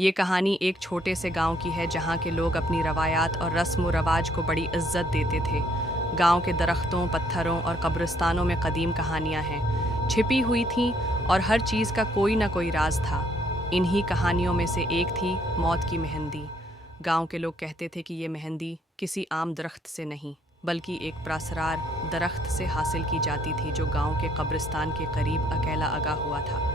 ये कहानी एक छोटे से गांव की है जहां के लोग अपनी रवायात और रस्म व रवाज को बड़ी इज्जत देते थे। गांव के दरख्तों, पत्थरों और कब्रिस्तानों में कदीम कहानियां हैं, छिपी हुई थीं और हर चीज़ का कोई ना कोई राज था। इन्हीं कहानियों में से एक थी मौत की मेहंदी। गांव के लोग कहते थे कि ये मेहंदी किसी आम दरख्त से नहीं, बल्कि एक प्रासरार दरख्त से हासिल की जाती थी जो गांव के कब्रिस्तान के करीब अकेला अगा हुआ था।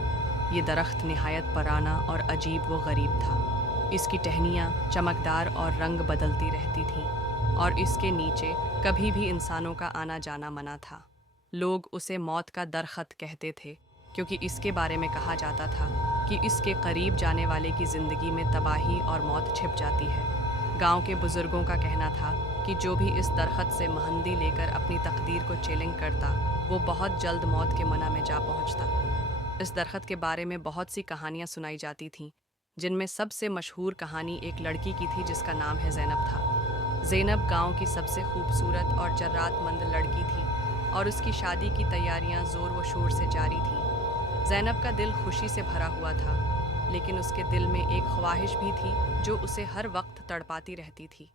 ये दरख्त निहायत पराना और अजीब व गरीब था। इसकी टहनियाँ चमकदार और रंग बदलती रहती थीं और इसके नीचे कभी भी इंसानों का आना जाना मना था। लोग उसे मौत का दरख्त कहते थे क्योंकि इसके बारे में कहा जाता था कि इसके करीब जाने वाले की ज़िंदगी में तबाही और मौत छिप जाती है। गांव के बुज़ुर्गों का कहना था कि जो भी इस दरख्त से मेहंदी लेकर अपनी तकदीर को चैलेंज करता, वो बहुत जल्द मौत के मना में जा पहुंचता। इस दरख्त के बारे में बहुत सी कहानियाँ सुनाई जाती थीं, जिनमें सबसे मशहूर कहानी एक लड़की की थी जिसका नाम है ज़ैनब था। ज़ैनब गांव की सबसे खूबसूरत और जर्रातमंद लड़की थी और उसकी शादी की तैयारियां ज़ोर व शोर से जारी थीं। ज़ैनब का दिल खुशी से भरा हुआ था, लेकिन उसके दिल में एक ख्वाहिश भी थी जो उसे हर वक्त तड़पाती रहती थी।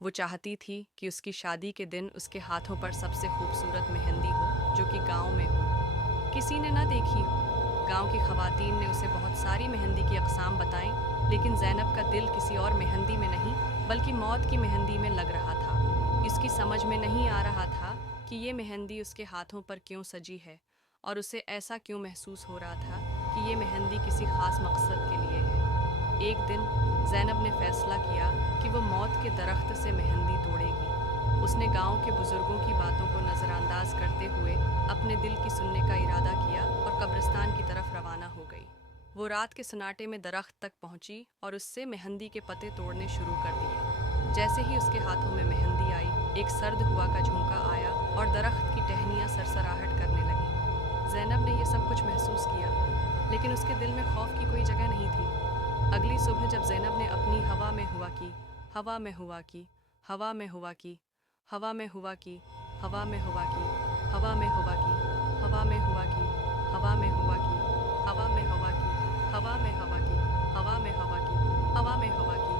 वो चाहती थी कि उसकी शादी के दिन उसके हाथों पर सबसे खूबसूरत मेहंदी हो जो कि गांव में हो, किसी ने ना देखी हो। गांव की खवातीन ने उसे बहुत सारी मेहंदी की अक़साम बताईं, लेकिन ज़ैनब का दिल किसी और मेहंदी में नहीं बल्कि मौत की मेहंदी में लग रहा था। इसकी समझ में नहीं आ रहा था कि ये मेहंदी उसके हाथों पर क्यों सजी है और उसे ऐसा क्यों महसूस हो रहा था कि ये मेहंदी किसी ख़ास मकसद के लिए है। एक दिन ज़ैनब ने फ़ैसला किया कि वो मौत के दरख्त से मेहंदी तोड़ेगी। उसने गांव के बुज़ुर्गों की बातों को नज़रअंदाज करते हुए अपने दिल की सुनने का इरादा किया और कब्रिस्तान की तरफ रवाना हो गई। वो रात के सन्नाटे में दरख्त तक पहुंची और उससे मेहंदी के पत्ते तोड़ने शुरू कर दिए। जैसे ही उसके हाथों में मेहंदी आई, एक सर्द हुआ का झोंका आया और दरख्त की टहनियाँ सरसराहट करने लगीं। ज़ैनब ने यह सब कुछ महसूस किया, लेकिन उसके दिल में खौफ की कोई जगह नहीं थी। अगली सुबह जब ज़ैनब ने अपनी हवा में हुआ की, हवा में हुआ की, हवा में हुआ की, हवा में हुआ की, हवा में हुआ की, हवा में हुआ की, हवा में हुआ की, हवा में हुआ की, हवा में हवा की, हवा में हवा की, हवा में हवा की, हवा में हवा की,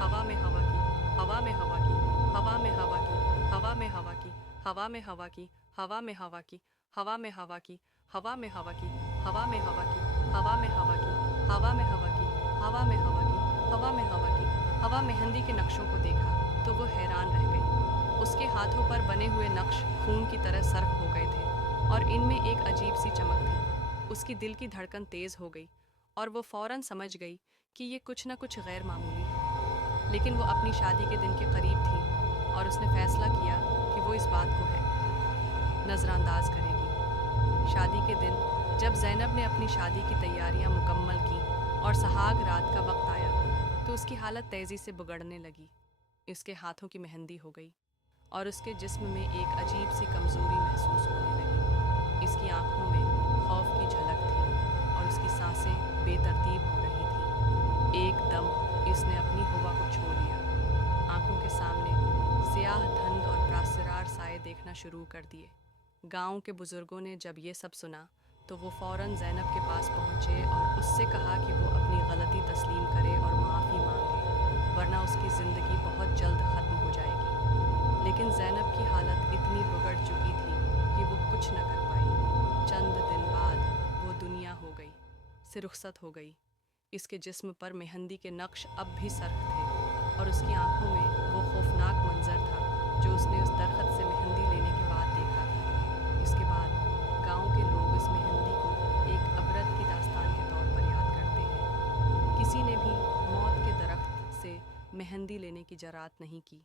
हवा में हवा की, हवा में हवा की, हवा में हवा की, हवा में हवा की, हवा में हवा की, हवा में हवा की, हवा में हवा की, हवा में हवा की, हवा में हवा की, हवा में हवा की, हवा में हवा की, हवा में हवा की, हवा में हवा की, हवा में हवा की, हवा मेहंदी के नक्शों को देखा तो वो हैरान रह गई। उसके हाथों पर बने हुए नक्श खून की तरह सर्ख हो गए थे और इनमें एक अजीब सी चमक थी। उसकी दिल की धड़कन तेज़ हो गई और वो फ़ौरन समझ गई कि ये कुछ न कुछ गैर मामूली है। लेकिन वो अपनी शादी के दिन के करीब थी और उसने फ़ैसला किया कि वो इस बात को है नज़रअंदाज करेगी। शादी के दिन जब ज़ैनब ने अपनी शादी की तैयारियां मुकम्मल की और सुहाग रात का वक्त आया तो उसकी हालत तेज़ी से बिगड़ने लगी। इसके हाथों की मेहंदी हो गई और उसके जिस्म में एक अजीब सी कमज़ोरी महसूस होने लगी। इसकी आंखों में खौफ की झलक थी और उसकी सांसें बेतरतीब हो रही थीं। एकदम इसने अपनी हवा को छो लिया। आंखों के सामने स्याह धुंध और प्रासरार साए देखना शुरू कर दिए। गांव के बुज़ुर्गों ने जब ये सब सुना तो वो फ़ौरन ज़ैनब के पास पहुँचे और उससे कहा कि वो अपनी गलती तस्लीम करे और माफ़ी मांगे, वरना उसकी ज़िंदगी बहुत जल्द ख़त्म हो जाएगी। लेकिन ज़ैनब की हालत इतनी बिगड़ चुकी थी कि वो कुछ न कर पाई। चंद दिन बाद वो दुनिया हो गई, से रुखसत हो गई। इसके जिस्म पर मेहंदी के नक्श अब भी सर्ख थे और उसकी आंखों में वो खौफनाक मंजर था जो उसने उस दरख्त से मेहंदी लेने के बाद देखा था। इसके बाद गांव के लोग इस मेहंदी को एक अबरत की दास्तान के तौर पर याद करते हैं। किसी ने भी मौत के दरख्त से मेहंदी लेने की जरात नहीं की।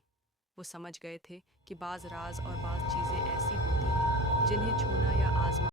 वो समझ गए थे कि बाज़ राज और बाज़ चीज़ें ऐसी होती हैं जिन्हें छूना या आज़मा